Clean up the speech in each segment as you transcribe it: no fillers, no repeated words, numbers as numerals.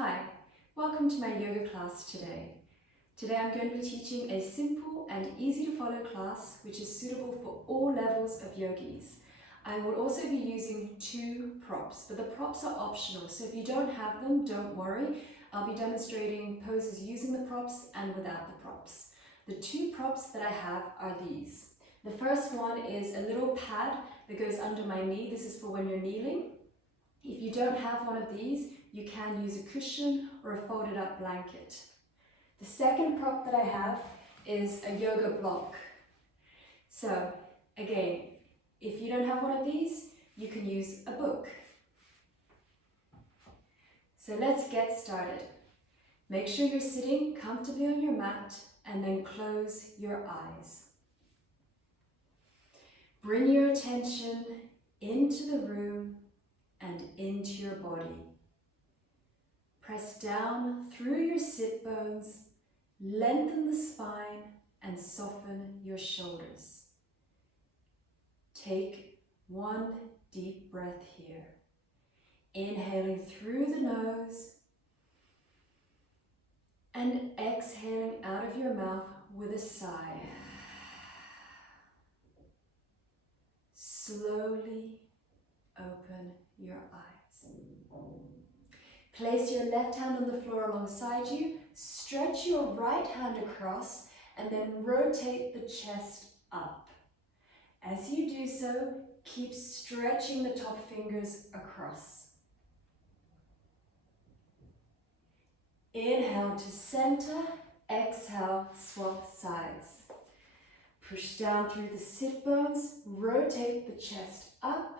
Hi, welcome to my yoga class today. Today I'm going to be teaching a simple and easy to follow class which is suitable for all levels of yogis. I will also be using two props, but the props are optional, so if you don't have them, don't worry. I'll be demonstrating poses using the props and without the props. The two props that I have are these. The first one is a little pad that goes under my knee. This is for when you're kneeling. If you don't have one of these, you can use a cushion or a folded up blanket. The second prop that I have is a yoga block. So again, if you don't have one of these, you can use a book. So let's get started. Make sure you're sitting comfortably on your mat and then close your eyes. Bring your attention into the room and into your body. Press down through your sit bones, lengthen the spine and soften your shoulders. Take one deep breath here. Inhaling through the nose and exhaling out of your mouth with a sigh. Slowly open your eyes. Place your left hand on the floor alongside you, stretch your right hand across, and then rotate the chest up. As you do so, keep stretching the top fingers across. Inhale to center, exhale, swap sides. Push down through the sit bones, rotate the chest up.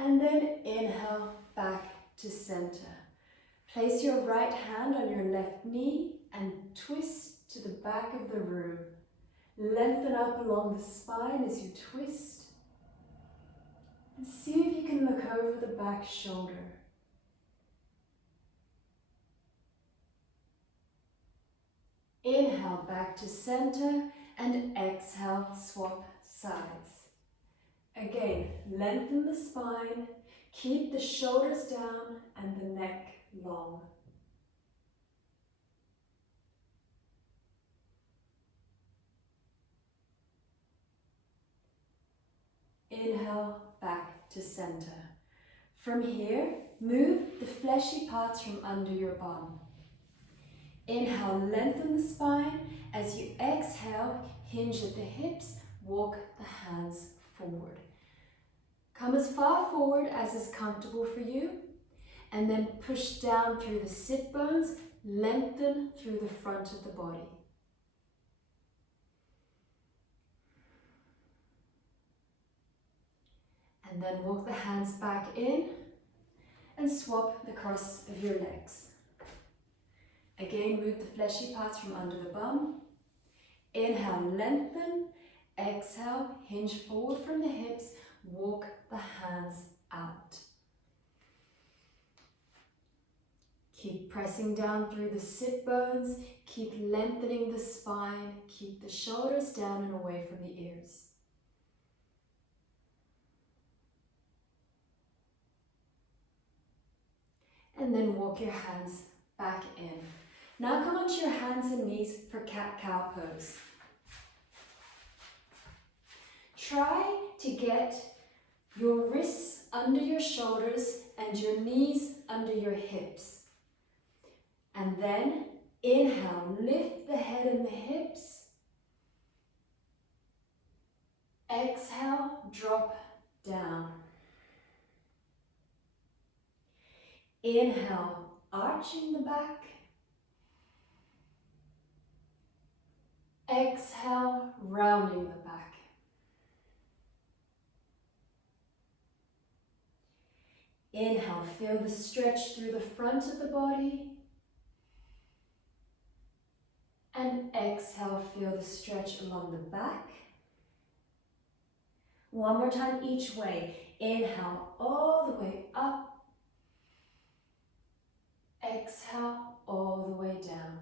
And then inhale back to center. Place your right hand on your left knee and twist to the back of the room. Lengthen up along the spine as you twist. And see if you can look over the back shoulder. Inhale back to center and exhale, swap sides. Again, lengthen the spine, keep the shoulders down and the neck long. Inhale back to center. From here, move the fleshy parts from under your bum. Inhale, lengthen the spine. As you exhale, hinge at the hips, walk the hands forward. Come as far forward as is comfortable for you, and then push down through the sit bones, lengthen through the front of the body. And then walk the hands back in and swap the cross of your legs. Again, move the fleshy parts from under the bum. Inhale, lengthen. Exhale, hinge forward from the hips, walk the hands out. Keep pressing down through the sit bones, keep lengthening the spine, keep the shoulders down and away from the ears. And then walk your hands back in. Now come onto your hands and knees for cat-cow pose. Try to get your wrists under your shoulders and your knees under your hips. And then inhale, lift the head and the hips. Exhale, drop down. Inhale, arching the back. Exhale, rounding the back. Inhale, feel the stretch through the front of the body. And exhale, feel the stretch along the back. One more time each way. Inhale all the way up. Exhale all the way down.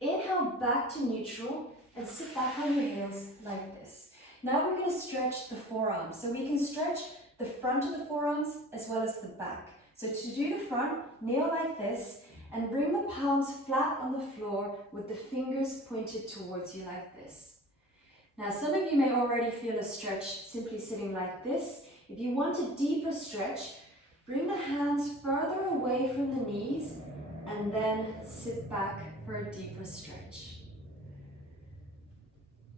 Inhale back to neutral and sit back on your heels like this. Now we're going to stretch the forearms. So we can stretch the front of the forearms as well as the back. So to do the front, kneel like this and bring the palms flat on the floor with the fingers pointed towards you like this. Now some of you may already feel a stretch simply sitting like this. If you want a deeper stretch, bring the hands further away from the knees and then sit back for a deeper stretch.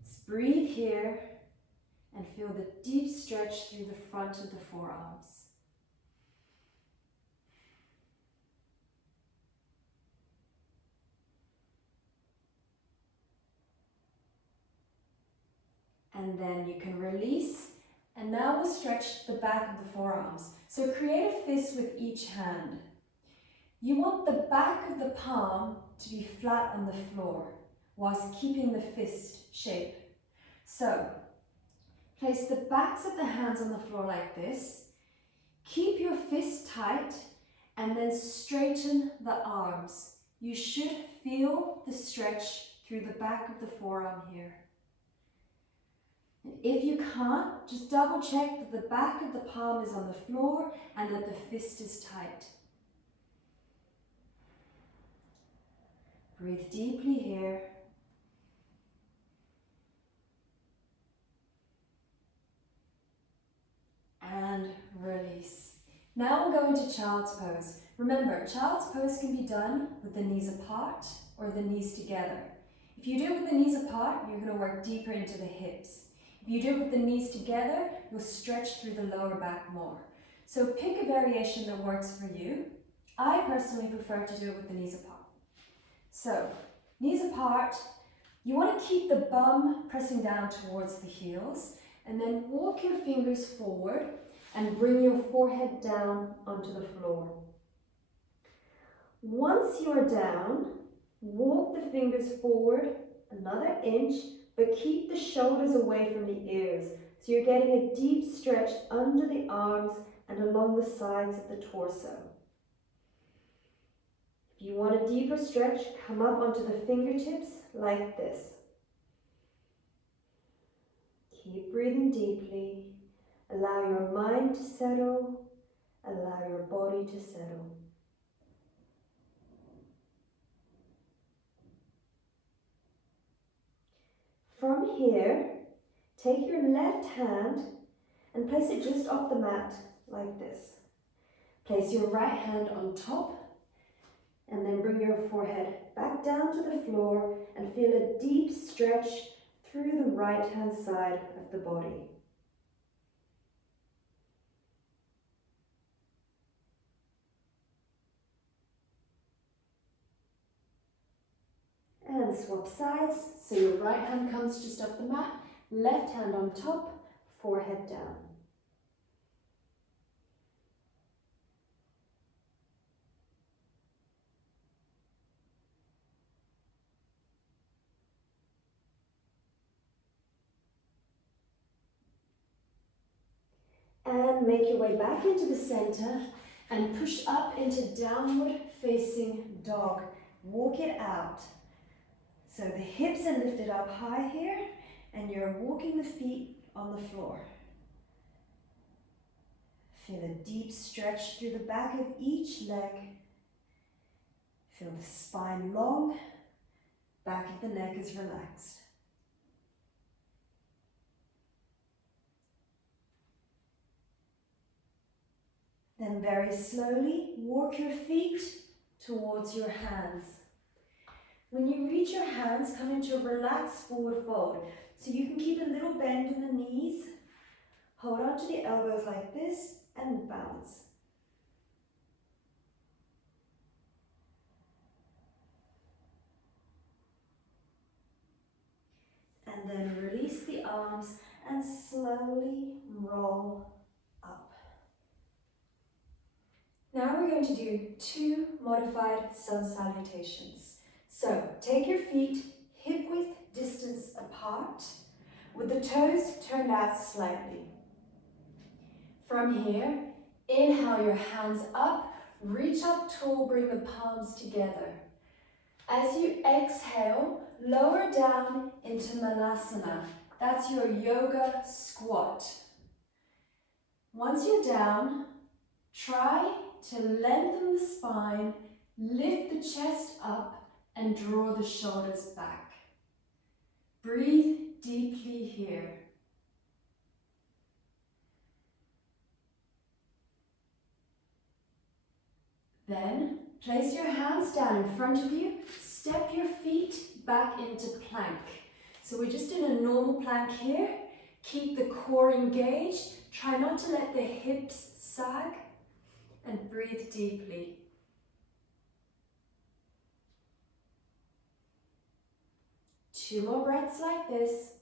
Just breathe here and feel the deep stretch through the front of the forearms. And then you can release, and now we'll stretch the back of the forearms. So create a fist with each hand. You want the back of the palm to be flat on the floor whilst keeping the fist shape. So place the backs of the hands on the floor like this. Keep your fist tight and then straighten the arms. You should feel the stretch through the back of the forearm here. And if you can't, just double check that the back of the palm is on the floor and that the fist is tight. Breathe deeply here. And release. Now we'll go into child's pose. Remember, child's pose can be done with the knees apart or the knees together. If you do it with the knees apart, you're going to work deeper into the hips. If you do it with the knees together, you'll stretch through the lower back more. So pick a variation that works for you. I personally prefer to do it with the knees apart. So, knees apart, you want to keep the bum pressing down towards the heels, and then walk your fingers forward and bring your forehead down onto the floor. Once you're down, walk the fingers forward another inch, but keep the shoulders away from the ears. So you're getting a deep stretch under the arms and along the sides of the torso. If you want a deeper stretch, come up onto the fingertips like this. Keep breathing deeply. Allow your mind to settle. Allow your body to settle. From here, take your left hand and place it just off the mat like this. Place your right hand on top and then bring your forehead back down to the floor and feel a deep stretch through the right hand side of the body. And swap sides, so your right hand comes just off the mat, left hand on top, forehead down. And make your way back into the center and push up into downward facing dog. Walk it out. So the hips are lifted up high here and you're walking the feet on the floor. Feel a deep stretch through the back of each leg. Feel the spine long, back of the neck is relaxed. Then very slowly walk your feet towards your hands. When you reach your hands, come into a relaxed forward fold. So you can keep a little bend in the knees. Hold on to the elbows like this and bounce. And then release the arms and slowly roll up. Now we're going to do 2 modified sun salutations. So take your feet hip width distance apart with the toes turned out slightly. From here, inhale your hands up, reach up tall, bring the palms together. As you exhale, lower down into Malasana. That's your yoga squat. Once you're down, try to lengthen the spine, lift the chest up, and draw the shoulders back. Breathe deeply here. Then place your hands down in front of you, step your feet back into plank. So we're just in a normal plank here. Keep the core engaged, try not to let the hips sag, and breathe deeply. Two more breaths like this.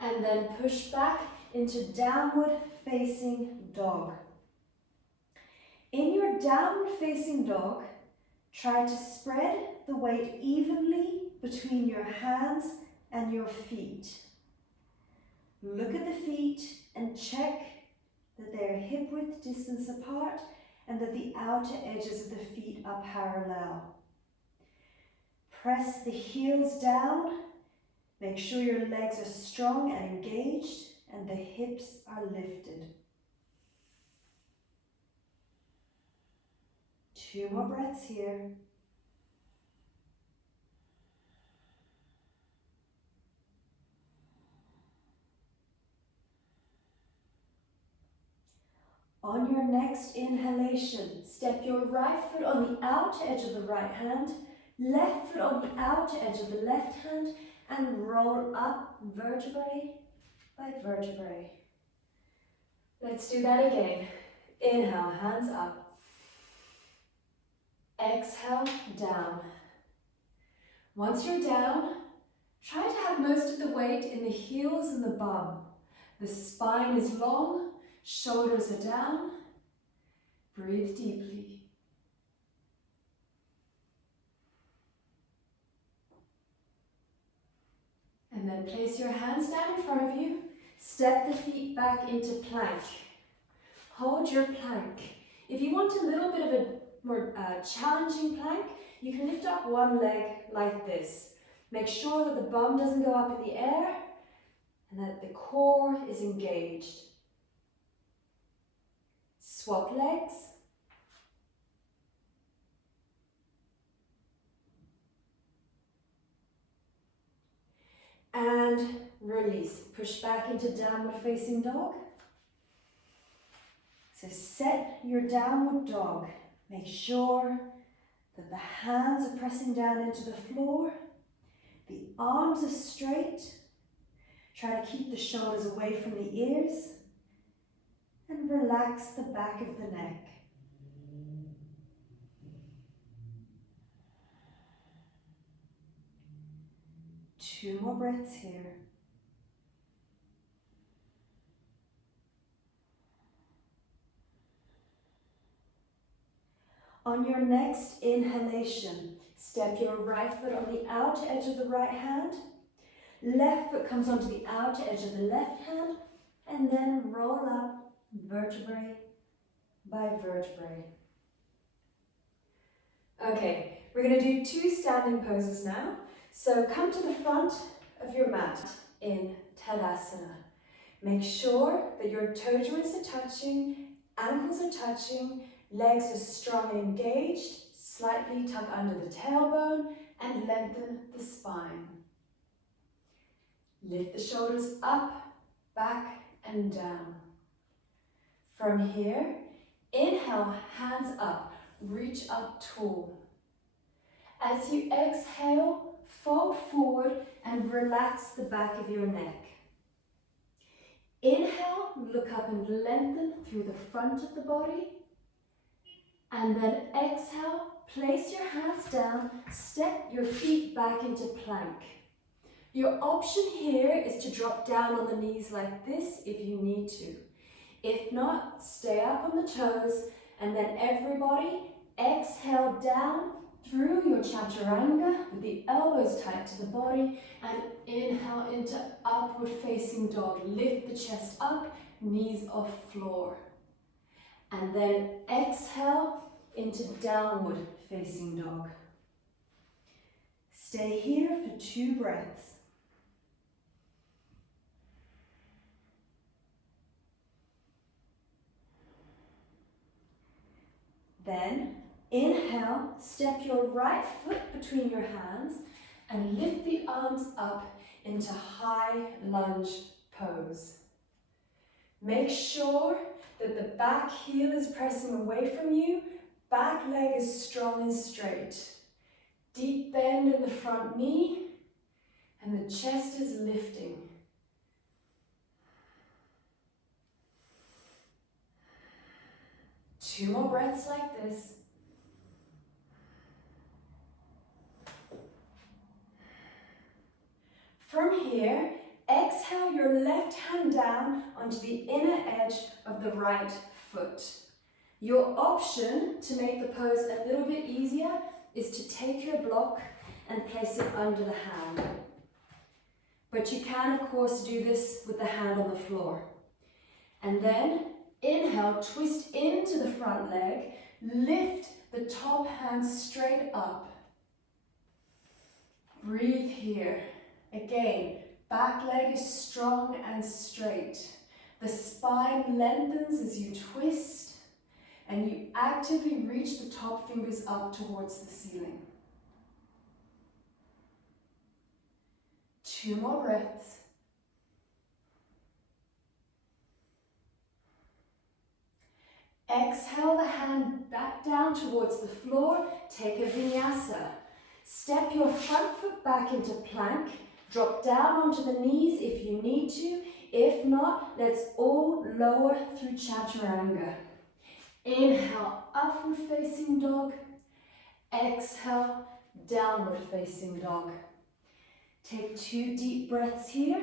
And then push back into downward facing dog. In your downward facing dog, try to spread the weight evenly between your hands and your feet. Look at the feet and check that they're hip width distance apart and that the outer edges of the feet are parallel. Press the heels down. Make sure your legs are strong and engaged and the hips are lifted. Two more breaths here. On your next inhalation, step your right foot on the outer edge of the right hand, left foot on the outer edge of the left hand, and roll up vertebrae by vertebrae. Let's do that again. Inhale, hands up. Exhale, down. Once you're down, try to have most of the weight in the heels and the bum. The spine is long, shoulders are down. Breathe deeply. And then place your hands down in front of you. Step the feet back into plank. Hold your plank. If you want a little bit of a more challenging plank, you can lift up one leg like this. Make sure that the bum doesn't go up in the air and that the core is engaged. Swap legs. And release. Push back into downward facing dog. So set your downward dog. Make sure that the hands are pressing down into the floor. The arms are straight. Try to keep the shoulders away from the ears. And relax the back of the neck. Two more breaths here. On your next inhalation, step your right foot on the outer edge of the right hand. Left foot comes onto the outer edge of the left hand, and then roll up vertebrae by vertebrae. Okay, we're going to do two standing poses now. So come to the front of your mat in Tadasana. Make sure that your toe joints are touching, ankles are touching, legs are strong and engaged, slightly tuck under the tailbone and lengthen the spine. Lift the shoulders up, back and down. From here, inhale, hands up, reach up tall. As you exhale, fold forward and relax the back of your neck. Inhale, look up and lengthen through the front of the body. And then exhale, place your hands down, step your feet back into plank. Your option here is to drop down on the knees like this if you need to. If not, stay up on the toes and then everybody exhale down through your chaturanga with the elbows tight to the body and inhale into upward facing dog. Lift the chest up, knees off floor. And then exhale into downward facing dog. Stay here for 2 breaths. Then, inhale, step your right foot between your hands and lift the arms up into high lunge pose. Make sure that the back heel is pressing away from you, back leg is strong and straight. Deep bend in the front knee and the chest is lifting. Two more breaths like this. From here, exhale your left hand down onto the inner edge of the right foot. Your option to make the pose a little bit easier is to take your block and place it under the hand. But you can, of course, do this with the hand on the floor. And then inhale, twist into the front leg, lift the top hand straight up. Breathe here. Again, back leg is strong and straight. The spine lengthens as you twist, and you actively reach the top fingers up towards the ceiling. 2 more breaths. Exhale the hand back down towards the floor. Take a vinyasa. Step your front foot back into plank. Drop down onto the knees if you need to. If not, let's all lower through chaturanga. Inhale, upward facing dog. Exhale, downward facing dog. Take 2 deep breaths here.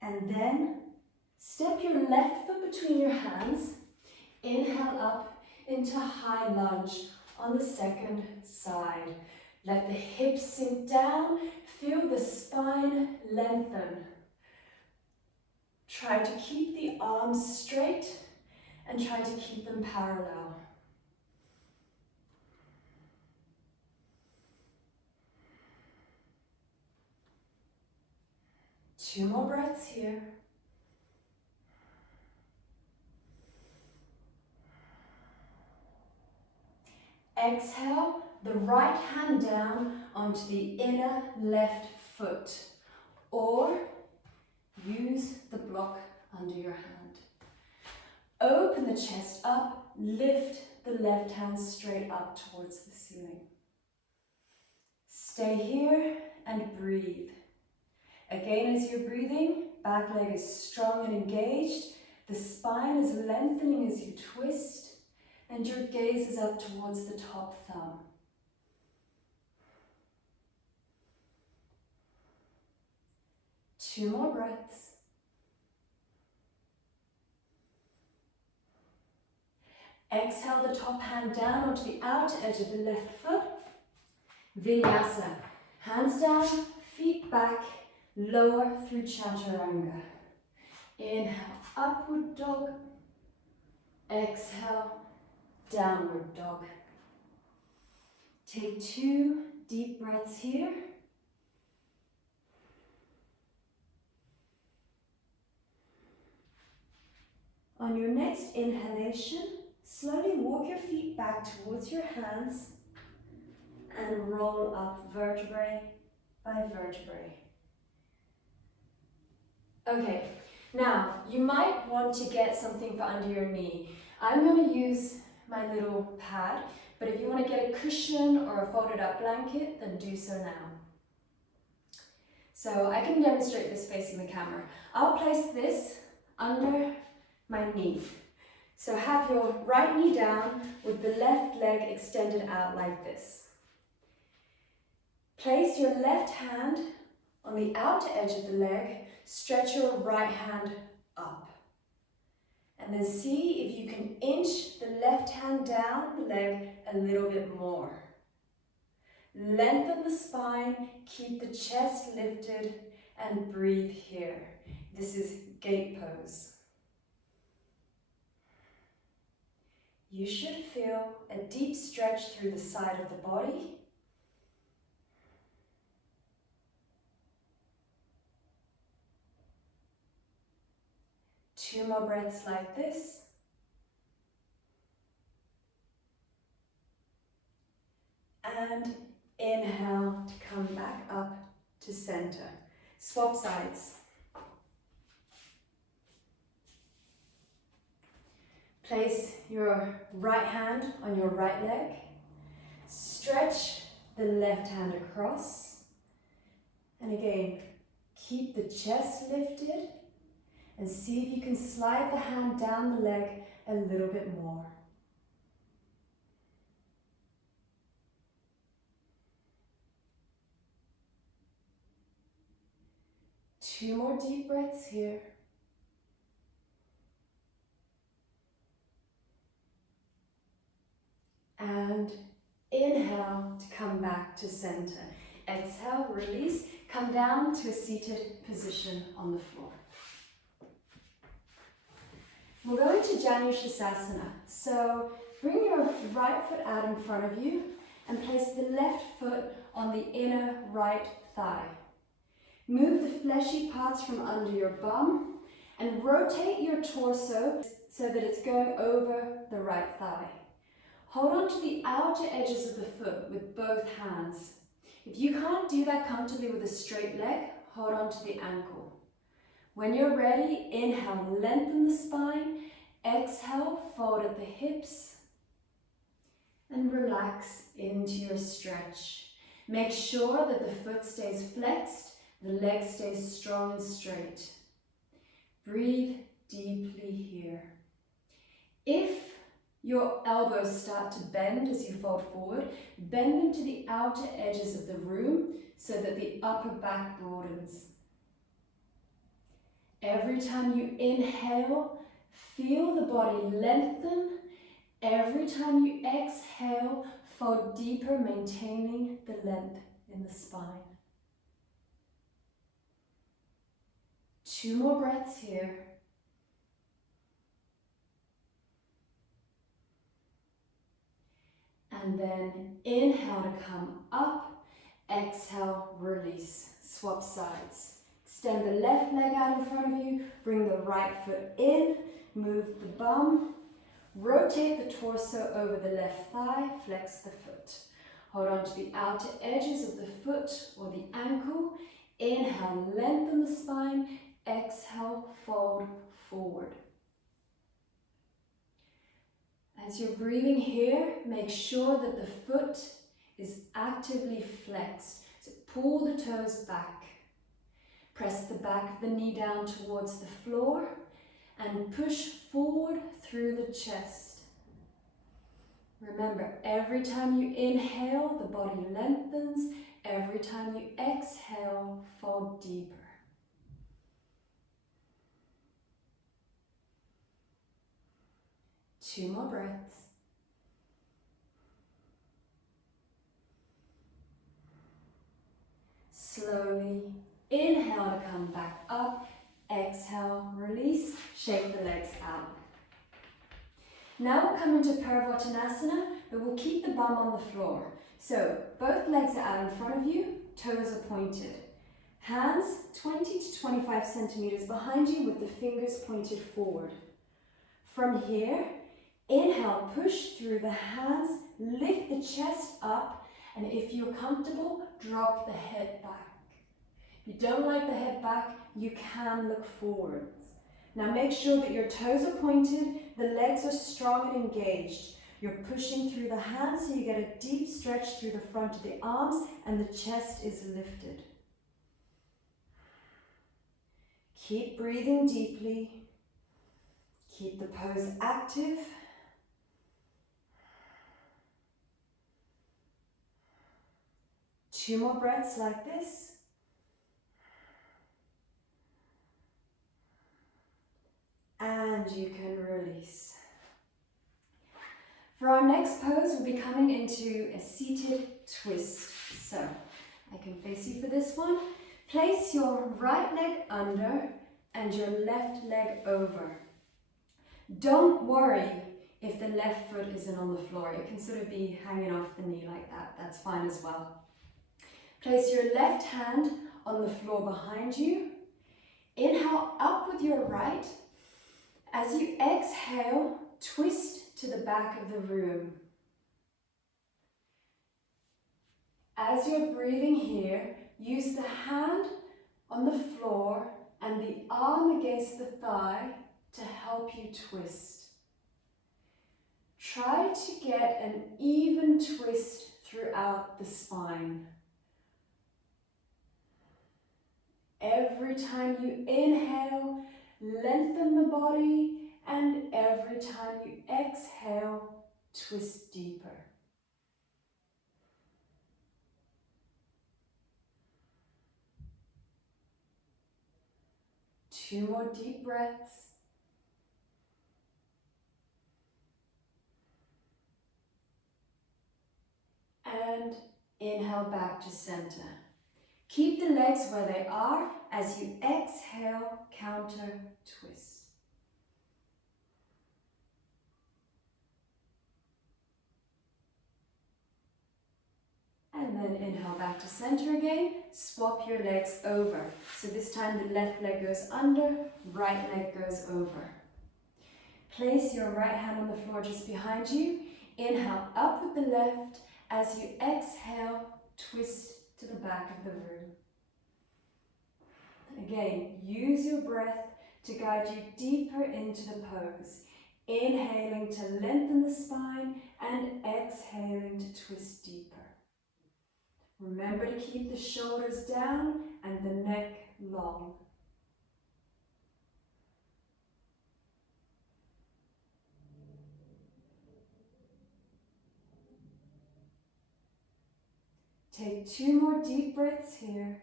And then step your left foot between your hands. Inhale up into high lunge on the second side. Let the hips sink down. Feel the spine lengthen. Try to keep the arms straight and try to keep them parallel. Two more breaths here. Exhale, the right hand down onto the inner left foot, or use the block under your hand. Open the chest up, lift the left hand straight up towards the ceiling. Stay here and breathe. Again, as you're breathing, back leg is strong and engaged, the spine is lengthening as you twist, and your gaze is up towards the top thumb. Two more breaths. Exhale the top hand down onto the outer edge of the left foot. Vinyasa. Hands down, feet back, lower through chaturanga. Inhale, upward dog. Exhale, downward dog. Take 2 deep breaths here. On your next inhalation, slowly walk your feet back towards your hands and roll up vertebrae by vertebrae. Okay, now you might want to get something for under your knee. I'm going to use my little pad, but if you want to get a cushion or a folded up blanket, then do so now. So I can demonstrate this facing the camera. I'll place this under my knee. So have your right knee down with the left leg extended out like this. Place your left hand on the outer edge of the leg, stretch your right hand up. And then see if you can inch the left hand down the leg a little bit more. Lengthen the spine, keep the chest lifted, and breathe here. This is gate pose. you should feel a deep stretch through the side of the body. Two more breaths like this. And inhale to come back up to center. Swap sides. Place your right hand on your right leg. Stretch the left hand across. And again, keep the chest lifted and see if you can slide the hand down the leg a little bit more. Two more deep breaths here. And inhale to come back to center. Exhale, release, come down to a seated position on the floor. We're going to Shavasana. So bring your right foot out in front of you and place the left foot on the inner right thigh. Move the fleshy parts from under your bum and rotate your torso so that it's going over the right thigh. Hold on to the outer edges of the foot with both hands. If you can't do that comfortably with a straight leg, hold on to the ankle. When you're ready, inhale, lengthen the spine. Exhale, fold at the hips. And relax into your stretch. Make sure that the foot stays flexed, the leg stays strong and straight. Breathe deeply here. If your elbows start to bend as you fold forward, bend them to the outer edges of the room so that the upper back broadens. Every time you inhale, feel the body lengthen. Every time you exhale, fold deeper, maintaining the length in the spine. Two more breaths here. And then inhale to come up, exhale, release, swap sides. Extend the left leg out in front of you, bring the right foot in, move the bum, rotate the torso over the left thigh, flex the foot. Hold on to the outer edges of the foot or the ankle. Inhale, lengthen the spine, exhale, fold forward. As you're breathing here, make sure that the foot is actively flexed. So pull the toes back. Press the back of the knee down towards the floor and push forward through the chest. Remember, every time you inhale, the body lengthens. Every time you exhale, fold deeper. Two more breaths. Slowly inhale to come back up. Exhale, release, shake the legs out. Now we'll come into Asuna, but we'll keep the bum on the floor. So both legs are out in front of you, toes are pointed. Hands 20 to 25 centimeters behind you with the fingers pointed forward. From here, inhale, push through the hands, lift the chest up, and if you're comfortable, drop the head back. If you don't like the head back, you can look forwards. Now make sure that your toes are pointed, the legs are strong and engaged. You're pushing through the hands so you get a deep stretch through the front of the arms and the chest is lifted. Keep breathing deeply. Keep the pose active. Two more breaths like this. And you can release. For our next pose, we'll be coming into a seated twist. So, I can face you for this one. Place your right leg under and your left leg over. Don't worry If the left foot isn't on the floor, it can sort of be hanging off the knee like that. That's fine as well. Place your left hand on the floor behind you. Inhale up with your right. As you exhale, twist to the back of the room. As you're breathing here, use the hand on the floor and the arm against the thigh to help you twist. Try to get an even twist throughout the spine. Every time you inhale, lengthen the body, and every time you exhale, twist deeper. Two more deep breaths. And inhale back to center. Keep the legs where they are. As you exhale, counter twist. And then inhale back to center again. Swap your legs over. So this time the left leg goes under, right leg goes over. Place your right hand on the floor just behind you. Inhale up with the left. As you exhale, twist to the back of the room. Again, use your breath to guide you deeper into the pose. Inhaling to lengthen the spine and exhaling to twist deeper. Remember to keep the shoulders down and the neck long. Take two more deep breaths here.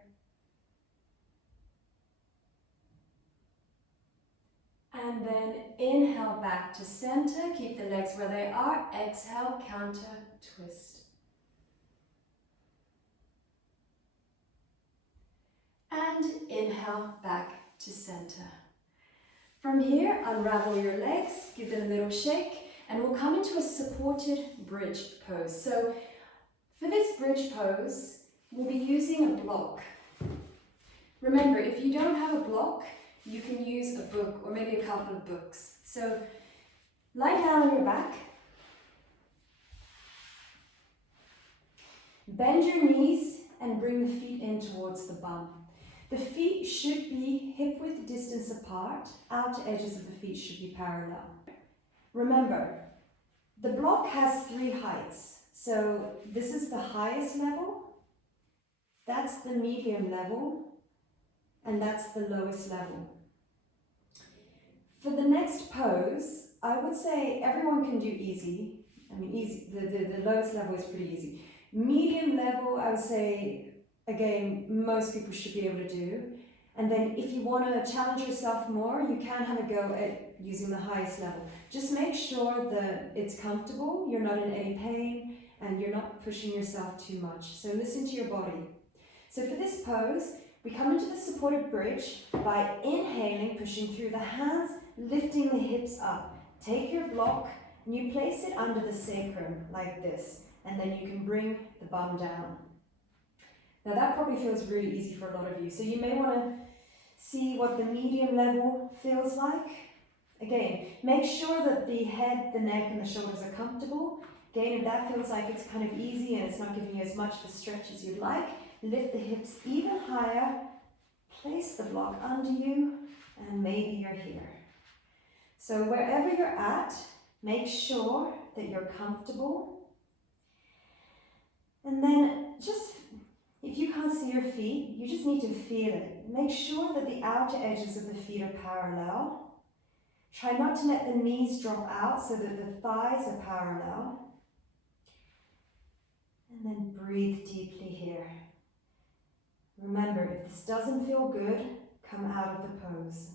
And then inhale back to center. Keep the legs where they are. Exhale, counter, twist. And inhale back to center. From here, unravel your legs, give them a little shake, and we'll come into a supported bridge pose. So for this bridge pose, we'll be using a block. Remember, if you don't have a block, you can use a book or maybe a couple of books. So lie down on your back. Bend your knees and bring the feet in towards the bum. The feet should be hip-width distance apart. Outer edges of the feet should be parallel. Remember, the block has three heights. So this is the highest level, that's the medium level, and that's the lowest level. For the next pose, I would say everyone can do easy. I mean, easy. The lowest level is pretty easy. Medium level, I would say, again, most people should be able to do. And then if you want to challenge yourself more, you can have a go at using the highest level. Just make sure that it's comfortable, you're not in any pain, and you're not pushing yourself too much. So listen to your body. So for this pose, we come into the supported bridge by inhaling, pushing through the hands, lifting the hips up. Take your block and you place it under the sacrum like this, and then you can bring the bum down. Now that probably feels really easy for a lot of you, so you may want to see what the medium level feels like. Again, make sure that the head, the neck and the shoulders are comfortable. Again, if that feels like it's kind of easy and it's not giving you as much of a stretch as you'd like, lift the hips even higher, place the block under you, and maybe you're here. So wherever you're at, make sure that you're comfortable. And then just, if you can't see your feet, you just need to feel it. Make sure that the outer edges of the feet are parallel. Try not to let the knees drop out so that the thighs are parallel. And then breathe deeply here. Remember, if this doesn't feel good, come out of the pose.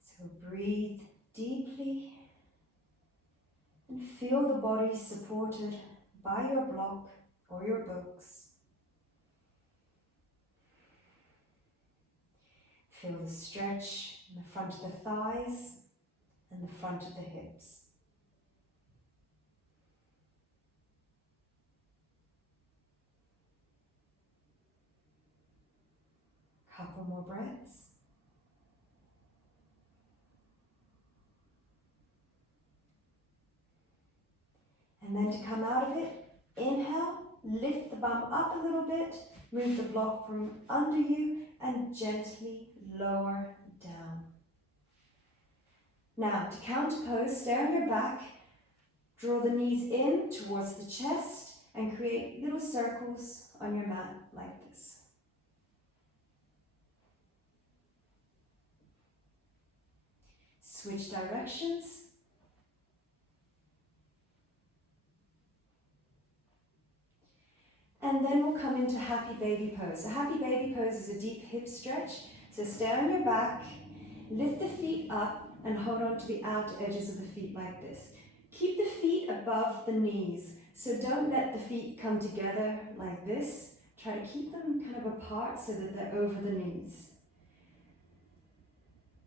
So breathe deeply and feel the body supported by your block or your books. Feel the stretch in the front of the thighs and the front of the hips. Couple more breaths. And then to come out of it, inhale, lift the bum up a little bit, move the block from under you and gently lower down. Now to counter pose, stay on your back, draw the knees in towards the chest and create little circles on your mat like this. Switch directions. And then we'll come into happy baby pose. So happy baby pose is a deep hip stretch. So stay on your back, lift the feet up and hold on to the outer edges of the feet like this. Keep the feet above the knees. So don't let the feet come together like this. Try to keep them kind of apart so that they're over the knees.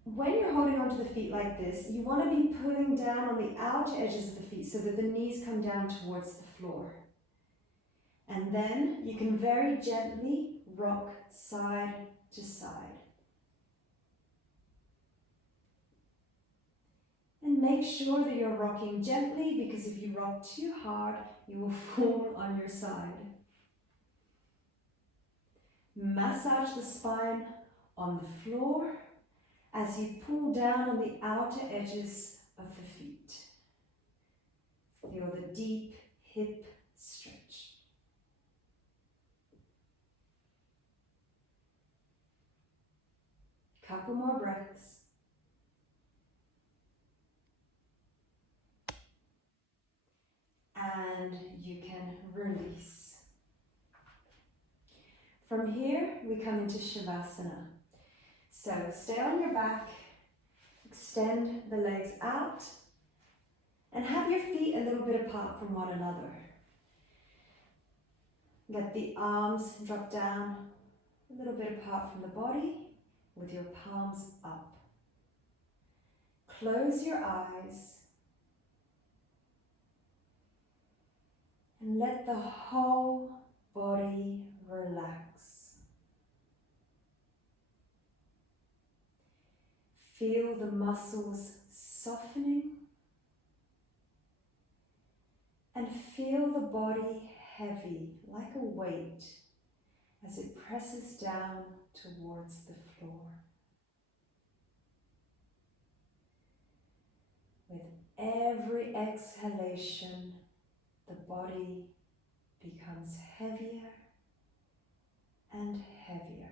When you're holding onto the feet like this, you want to be pulling down on the outer edges of the feet so that the knees come down towards the floor. And then you can very gently rock side to side. And make sure that you're rocking gently, because if you rock too hard, you will fall on your side. Massage the spine on the floor as you pull down on the outer edges of the feet. Feel the deep hip stretch. Couple more breaths. And you can release. From here, we come into Shavasana. So stay on your back, extend the legs out, and have your feet a little bit apart from one another. Let the arms drop down a little bit apart from the body with your palms up. Close your eyes and let the whole body relax. Feel the muscles softening and feel the body heavy like a weight as it presses down towards the floor. With every exhalation, the body becomes heavier and heavier.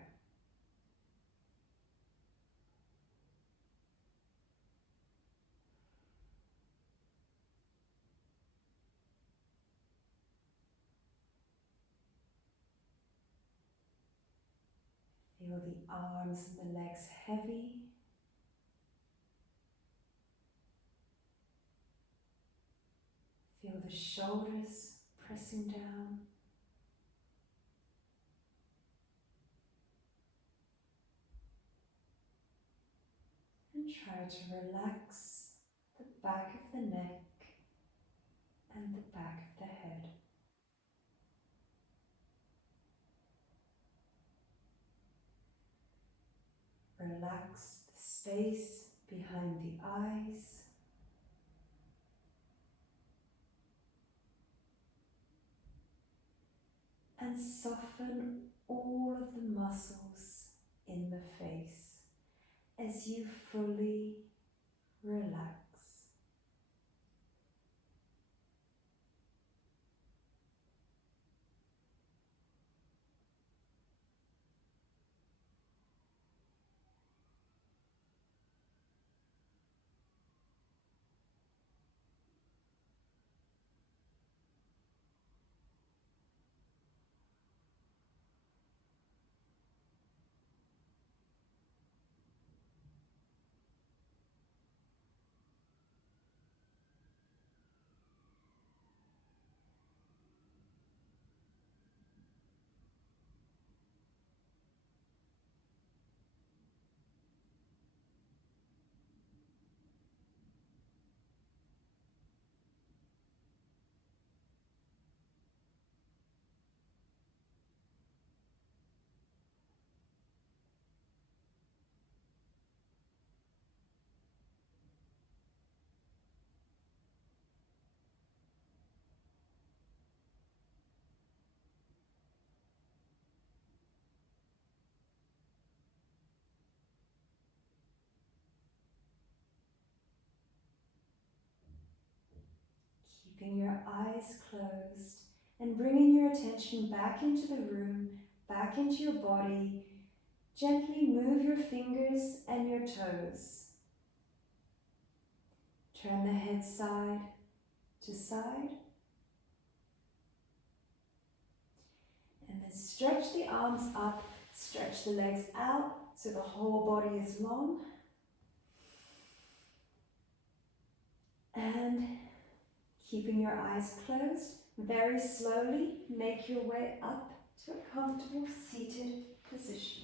Feel the arms and the legs heavy. Feel the shoulders pressing down. And try to relax the back of the neck and the back of the head. Relax the space behind the eyes. And soften all of the muscles in the face as you fully relax. keeping your eyes closed and bringing your attention back into the room, back into your body. Gently move your fingers and your toes. Turn the head side to side. And then stretch the arms up, stretch the legs out so the whole body is long. And keeping your eyes closed, very slowly make your way up to a comfortable seated position.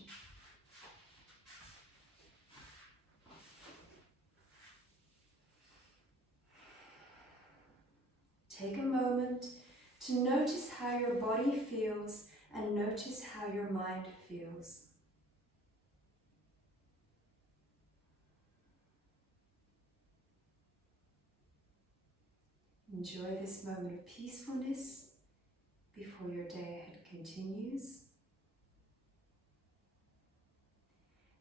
Take a moment to notice how your body feels and notice how your mind feels. Enjoy this moment of peacefulness before your day ahead continues.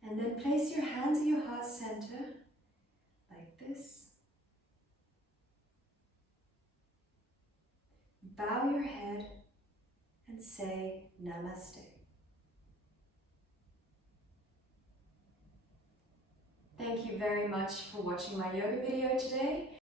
And then place your hands at your heart center like this. Bow your head and say Namaste. Thank you very much for watching my yoga video today.